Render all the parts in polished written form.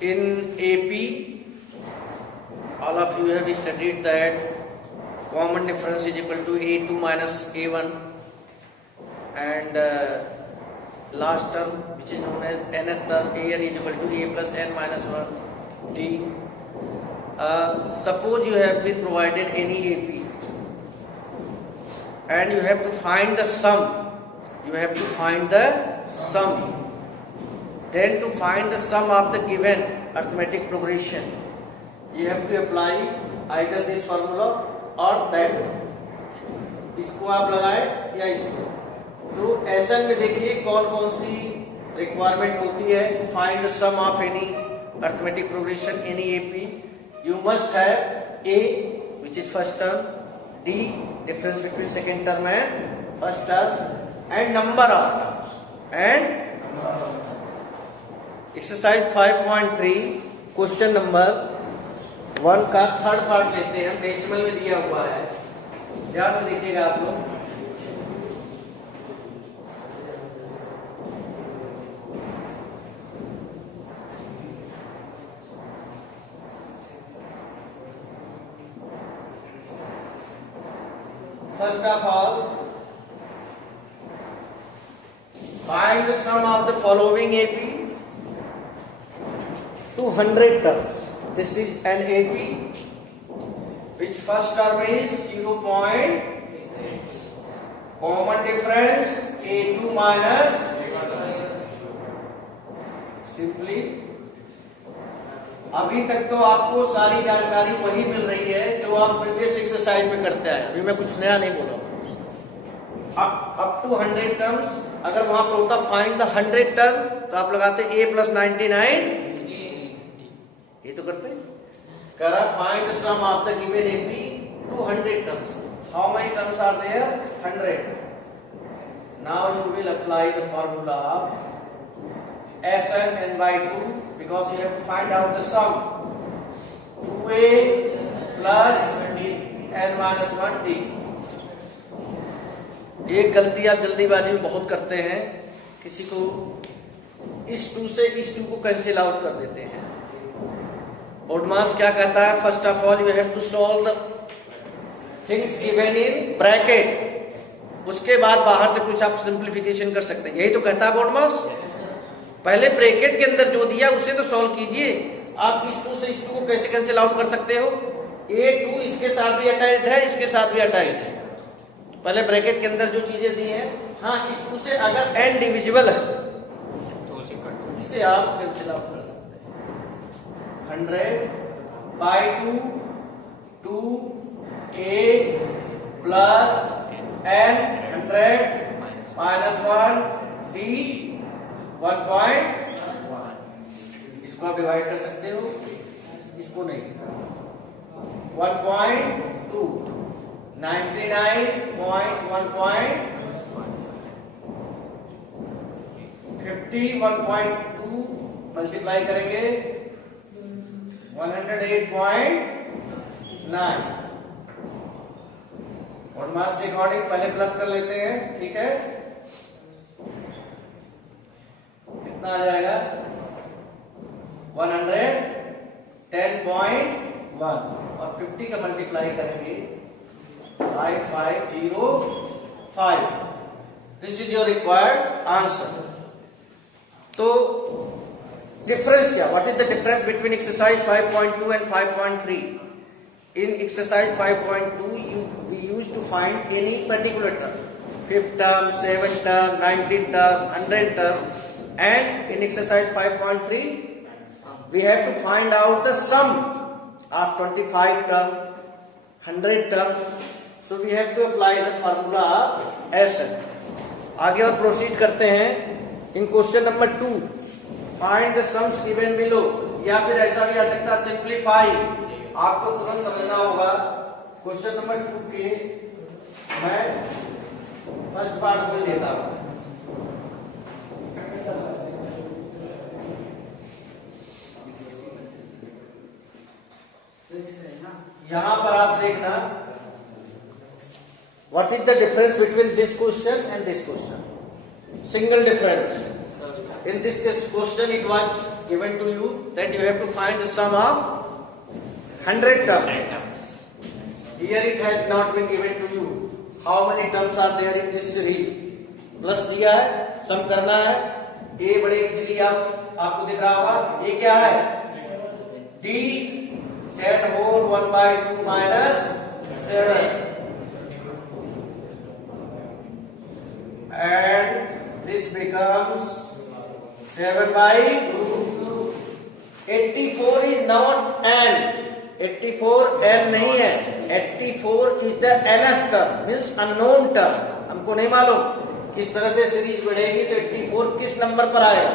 In AP, all of you have studied that common difference is equal to A2 minus A1, and last term, which is known as nth term, An is equal to A plus n minus 1 t. Suppose you have been provided any AP and you have to find the sum. Then to find the sum of the given arithmetic progression, you have to apply either this formula or that. इसको आप लगाए या इसको. तो ऐसा में देखिए कौन कौन सी रिक्वायरमेंट होती है to find the sum of any arithmetic progression, any AP. You must have A, which is first term, D, difference between second term and first term, and number of terms. And exercise 5.3 question number 1 का third part लेते हैं. Decimal में दिया हुआ है, ध्यान से देखिएगा आप लोग. First of all, find the sum of the following AP to 100 terms. This is an AP which first term is 0.6. Common difference A2 minus simply. अभी तक तो आपको सारी जानकारी वही मिल रही है जो आप प्रीवियस एक्सरसाइज में करते हैं. अभी मैं कुछ नया नहीं बोला. Up to 100 terms. अगर वहां पर होता फाइंड द 100 टर्म तो आप लगाते A plus 99. ये तो करते करा find the sum of the given AP to 100 terms. How many terms are there? 100. Now you will apply the formula of Sn n by 2 because you have to find out the sum. 2a plus n minus 1t. एक गलती आप जल्दीबाजी में बहुत करते हैं, किसी को इस 2 से इस 2 को कैंसिल आउट कर देते हैं. बोर्डमास क्या कहता है? First of all you have to solve the things given in bracket. उसके बाद बाहर से कुछ आप सिंप्लीफिकेशन कर सकते हैं. यही तो कहता है बोर्डमास. पहले ब्रैकेट के अंदर जो दिया उससे तो सॉल्व कीजिए. आप इस 2 से इस 2 को कैसे कैंसिल आउट कर सकते हो? A2 इसके साथ भी अटैच्ड है, इसके साथ भी अटैच्ड है. पहले ब्रैकेट के अंदर जो चीजें दी हैं, हाँ, इस 2 से अगर n डिविजिबल है तो इसे आप कैंसिल आउट कर सकते हैं. 100 by 2 2a plus n 100 minus 1 d 1.1. इसको आप डिवाइड कर सकते हो, इसको नहीं. 1.2 99.1. 50 1.2 मल्टीप्लाई करेंगे 108.9. और मास के अकॉर्डिंग पहले प्लस कर लेते हैं. ठीक है, कितना आ जाएगा? 110.1 और 50 का मल्टीप्लाई करेंगे 5505. This is your required answer. तो डिफरेंस क्या? What is the difference between exercise 5.2 and 5.3? In exercise 5.2 we used to find any particular term, 5th term, 7th term, 19th term, 100th term. And in exercise 5.3 we have to find out the sum of 25 term, 100 term. So we have to apply the formula of Sn. आगे और proceed करते हैं. In question number 2 find the sums given below, या फिर ऐसा भी आ सकता है सिंप्लीफाई. आपको तुरंत समझना होगा. क्वेश्चन नंबर 2 के मैं फर्स्ट पार्ट को लेता हूं. यहां पर आप देखना What is the difference between this question and this question? Single difference. In this case question it was given to you, then you have to find the sum of 100 terms. Here it has not been given to you. How many terms are there in this series? Plus दिया है, सम करना है. ए बड़े easily आपको दिख रहा होगा. ए क्या है? d 10 whole 1/2 minus 7, and this becomes 7/2. 84 is not n. 84 n नहीं है. 84 is the nth term, means unknown term. हमको नहीं मालूम किस तरह से सीरीज बढ़ेगी तो 84 किस नंबर पर आएगा,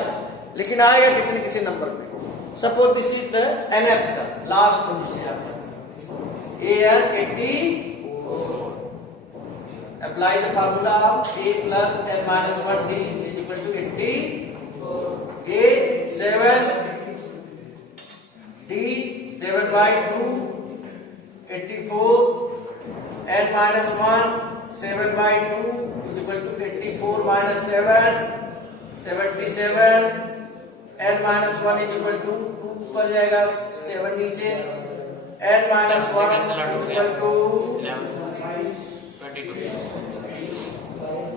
लेकिन आएगा किसी न किसी नंबर पे. Suppose this is the nth term, last position. an 84. Apply the formula of a plus n minus 1d is equal to 84. a 7, d 7/2, 84, n minus 1 7/2 is equal to 84 minus 7, 77, n minus 1 is equal to 2 पर जाएगा, 7 नीचे, n minus 1 is equal to 22.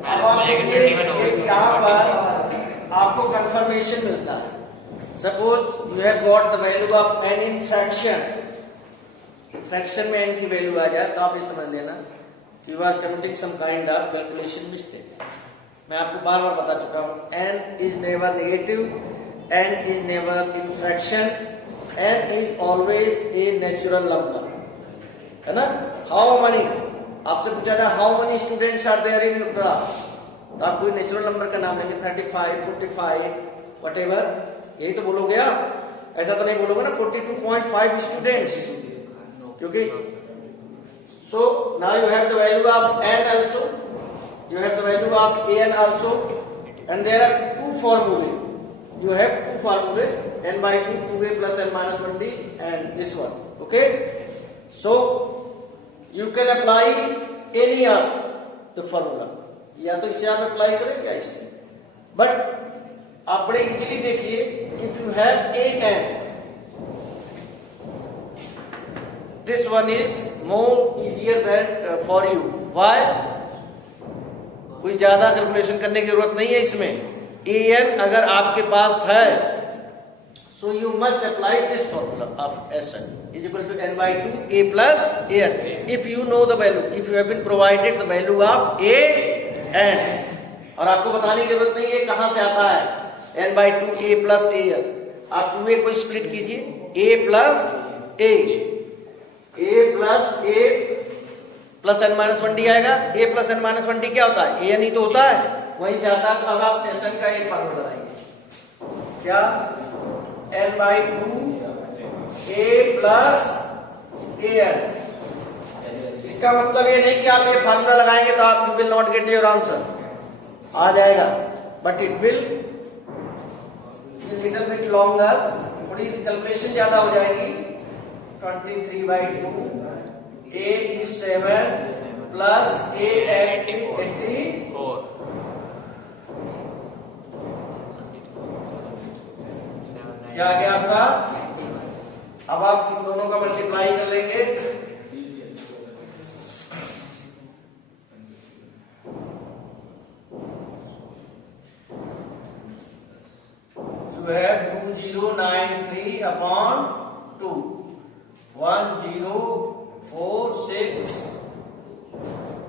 अब आप देखिए यहाँ पर आपको confirmation मिलता है. Suppose you have got the value of n in fraction. Fraction में n की वैल्यू आ जाए तो आप ये समझ लेना कि you are committing some kind of calculation mistake. मैं आपको बार बार बता चुका हूं, n is never negative, n is never in fraction, n is always a natural number, है ना. हाउ मनी, आपसे पूछा था how many students are there in your class, तो आप कोई नेचुरल नंबर का नाम लेंगे, 35, 45, व्हाटएवर, यही तो बोलोगे आप. ऐसा तो नहीं बोलोगे ना 42.5 स्टूडेंट्स, क्योंकि so now you have the value of n also, you have the value of an also, and there are two formulae. You have two formulae, n/2 2a plus n minus 1d, and this one. Okay, so you can apply any of the formula. या तो इसे आप apply करें या इसे, but आप बड़े easily देखिए, if you have an, this one is more easier than for you. Why? कोई ज्यादा कैलकुलेशन करने की जरूरत नहीं है इसमें. an अगर आपके पास है, so you must apply this formula of Sn is equal to n/2 a plus an. If you know the value, if you have been provided the value of an, और आपको बताने की जरूरत नहीं है कहां से आता है n/2 a plus an. आप 2a को स्प्लिट कीजिए, a plus a plus n minus 1d आएगा. a plus n minus 1d क्या होता है? an ही तो होता है, वहीं से आता है. तो अब आप Sn का एक फार्मूला लगाएंगे, क्या? n/2 a plus an. इसका मतलब ये नहीं कि आप ये फार्मूला लगाएंगे तो आप you will not get your answer. आ जाएगा, but it will little bit longer, थोड़ी कैलकुलेशन ज्यादा हो जाएगी. 23/2, a is 7 plus a at 84. क्या आ गया आपका? अब आप इन दोनों का मल्टीप्लाई कर लेंगे. You have 2093 upon 2. 1046.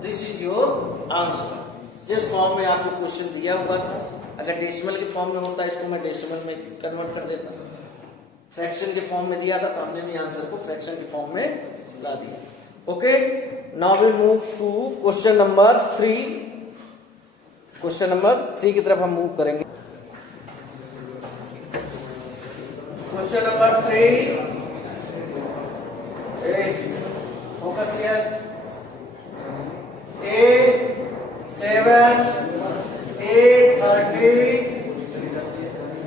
This is your answer. जिस फॉर्म में आपको क्वेश्चन दिया हुआ था, अगर डेसिमल के फॉर्म में होता इसको मैं डेसिमल में कन्वर्ट कर देता. फ्रैक्शन के फॉर्म में दिया था तो हमने भी आंसर को फ्रैक्शन के फॉर्म में ला दिया. Okay, now we move to question number 3. Question number 3 की तरफ हम मूव करेंगे. Question number 3. Focus here. A7, A30,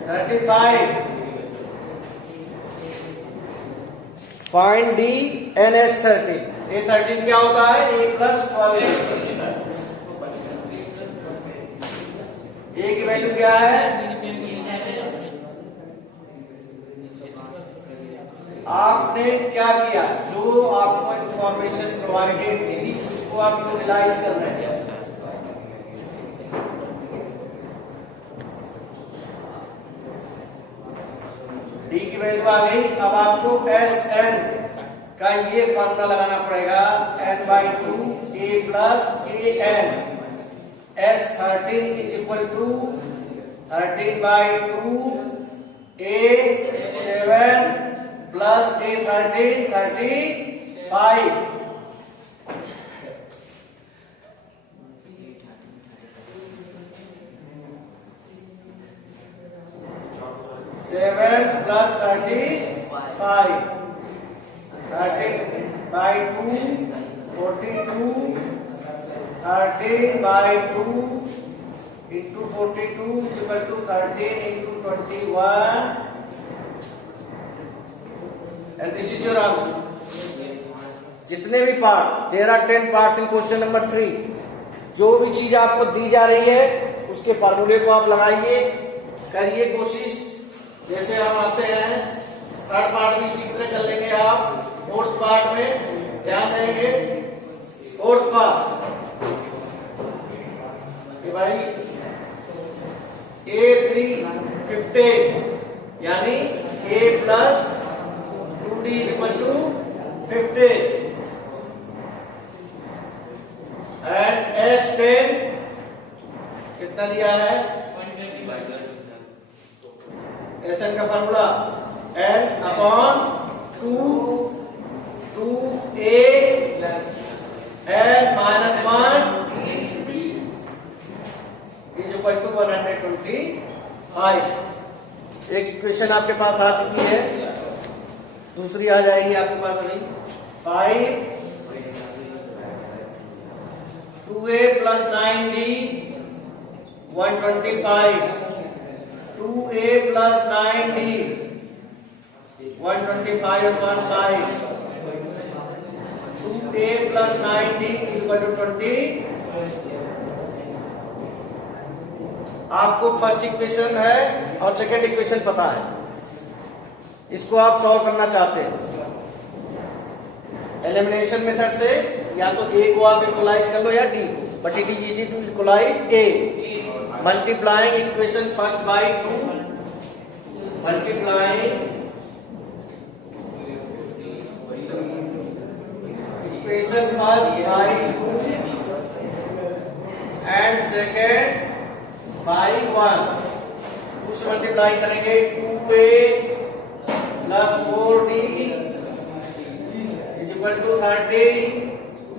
35. Find D and S13. A13 क्या होता है? A plus 12. A की वैल्यू क्या है? आपने क्या किया, जो आपको इंफॉर्मेशन प्रोवाइडेड थी उसको आप यूटिलाइज कर रहे हैं। डी की वैल्यू आ गई। अब आपको एस एन का ये फॉर्मूला लगाना पड़ेगा, n/2 a plus a n. S 13 is equal to 13/2 a 7 plus a 13 35। Seven plus 35 13/2 42 13/2 into 42 is equal to 13 into 21 and this is your answer। जितने भी part 10 parts in question number 3, जो भी चीज आपको दी जा रही है उसके फार्मूले को आप लगाइए, करिए कोशिश। जैसे हम आते हैं थर्ड पार्ट भी इसी तरह कर लेंगे आप। फोर्थ पार्ट में ध्यान देंगे। फोर्थ पार्ट ये भाई A3 15 यानी A plus 2D equal to 15 and S10 कितना दिया है, एसएन का फॉर्मूला n upon 2a n minus 1 is equal to 125। एक इक्वेशन आपके पास आ चुकी है, दूसरी आ जाएगी आपके पास अभी। 5 2a plus 9d 125 2a plus 9d 125 upon 5 2a plus 9d is equal to 20। आपको फर्स्ट इक्वेशन है और सेकंड इक्वेशन पता है, इसको आप सॉल्व करना चाहते हैं एलिमिनेशन मेथड से, या तो a को आप इक्वलाइज कर लो या d को, but it is easy to equalize a। Multiplying equation first by 2 multiplying equation first by 2 and second by 1। कुछ मल्टीप्लाई करेंगे 2a plus 4d is equal to 30।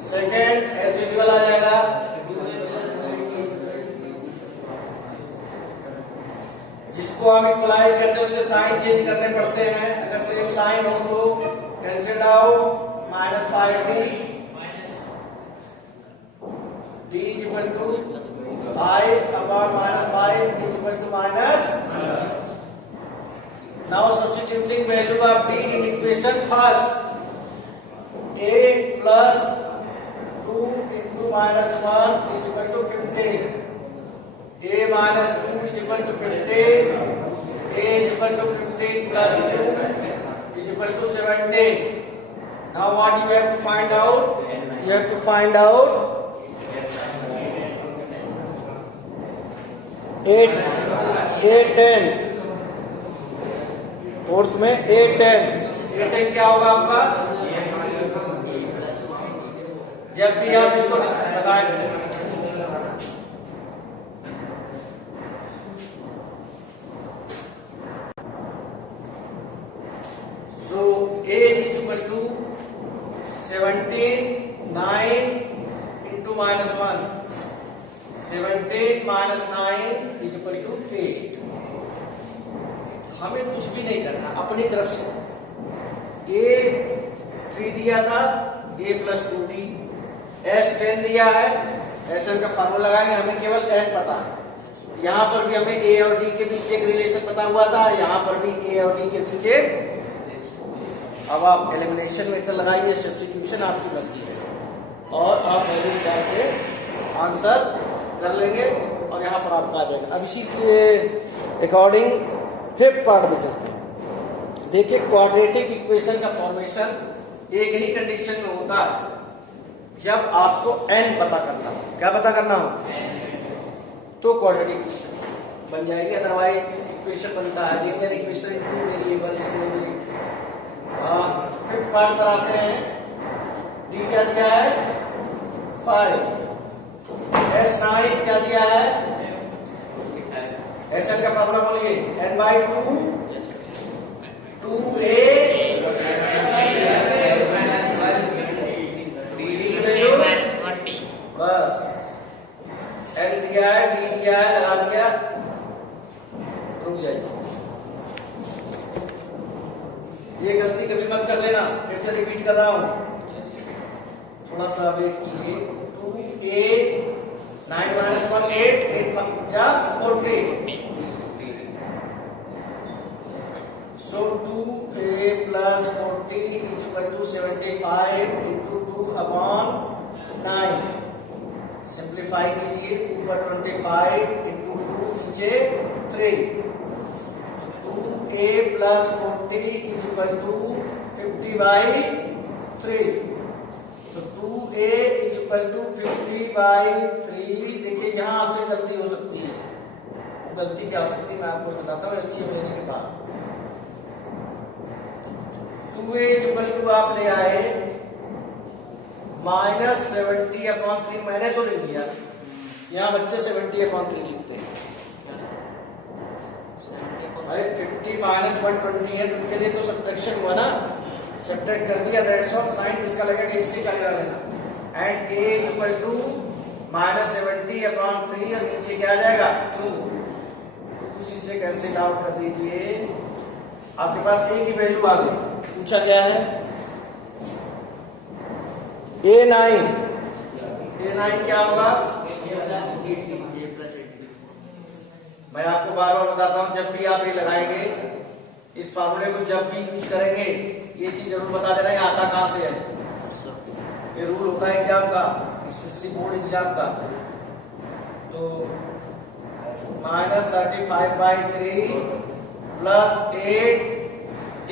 Second as usual आ जाएगा, जिसको हम इक्वलाइज करते हैं उसके साइन चेंज करने पड़ते हैं। अगर सेम साइन हो तो cancel out, minus 5d d is equal to 5 upon minus 5 is equal to minus. Now substituting value of d in equation first, a plus 2 into minus 1 is equal to 15। a minus 2 is equal to 15, a is equal to 15 plus 2 is equal to 17. Now what you have to find out? You have to find out 810 fourth में 810 क्या होगा आपका, जब भी आप इसको बताएंगे। So a is equal to 17 9 into minus 1, 17 minus 9 is equal to 8। हमें कुछ भी नहीं करना अपनी तरफ से। a 3 दिया था, a प्लस 2d, s 10 दिया है, s का फार्मूला लगाएंगे, हमें केवल n पता है। यहाँ पर भी हमें a और d के बीच एक रिलेशन पता हुआ था, यहाँ पर भी a और d के बीच एक। अब आप एलिमिनेशन मेथड लगाइए, सब्स्टिट्यूशन आपकी मर्जी है और आप वैल्यू जाके आंसर कर लेंगे और यहाँ पर आपका आ जाएगा। अब इसी के अकॉर्डिंग फिफ्थ पार्ट में चलते हैं। देखिए क्वाड्रेटिक इक्वेशन का फॉर्मेशन एक ही कंडीशन में होता है, जब आपको n पता करना हो। क्या पता करना हो? तो क्वाड्रेटिक इक्वेशन बन जाएगी, अदरवाइज इक्वेशन बनता है linear equation two variables. Fifth part पर आते हैं। डी क्या दिया है? 5। S9 क्या दिया है? SN का प्रॉब्लम बोलिए। n/2 2a बस n दिया है, d दिया है, लगा दिया, रुक जाइए। ये गलती कभी मत कर लेना, फिर से रिपीट कर रहा हूं, थोड़ा सा वेट कीजिए। 2a 9 - 1 8 8 क्या 40। So 2a plus 40 is equal to 75 into 2/9। Simplify कीजिए, ऊपर 25 into 2 नीचे 3। 2a plus 40 is equal to 50/3। तो 2a is equal to 50/3। देखिए यहां आपसे गलती हो सकती है, गलती क्या हो सकती है मैं आपको बताता हूँ एलसीएम लेने के बाद। 2a is equal to आप ले आए -70/3। मैंने तो लिख दिया, यहाँ बच्चे 70/3 लिखते हैं। अरे 50 - 120 है, तो उनके लिए तो सब्ट्रैक्शन हुआ ना, सब्ट्रैक्ट कर दिया, दैट्स ऑल। साइन किसका लगेगा? इससे का लगा लेना। And a is equal to -70/3 और नीचे क्या आ जाएगा? 2। उसी से कैंसिल आउट कर दीजिए, आपके पास a की वैल्यू आ गई। पूछा क्या है? A9 क्या होगा? मैं आपको बार बार बताता हूं, जब भी आप ये लगाएंगे, इस फॉर्मूले को जब भी यूज करेंगे, ये चीज जरूर बता देना ये आता कहां से है। ये रूल होता है एग्जाम का, स्पेशली बोर्ड एग्जाम का। तो -35/3 प्लस 8d,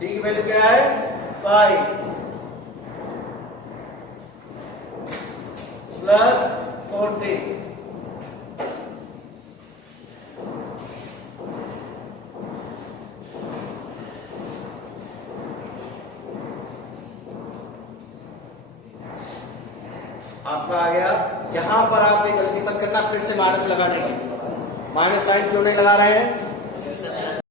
d की वैल्यू क्या है? 5 प्लस 40। आपका आ गया। यहां पर आप ये गलती मत करना फिर से माइनस लगाने की। माइनस साइन क्यों नहीं लगा रहे हैं?